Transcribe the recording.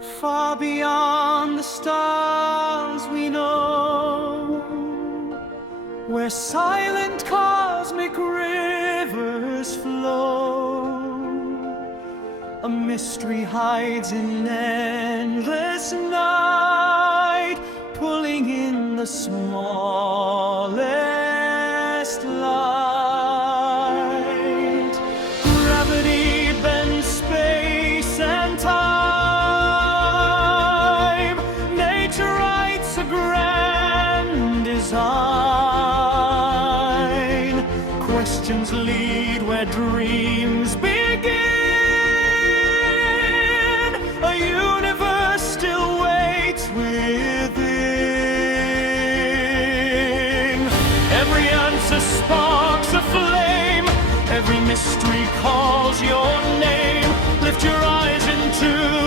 far beyond the stars we know, where silent cosmic rivers flow. A mystery hides in endless night, pulling in the smallest light. Gravity bends space and time. Nature writes a grand design. Questions lead where dreams begin. A universe still waits within. Every answer sparks a flame. Every mystery calls your name. Lift your eyes into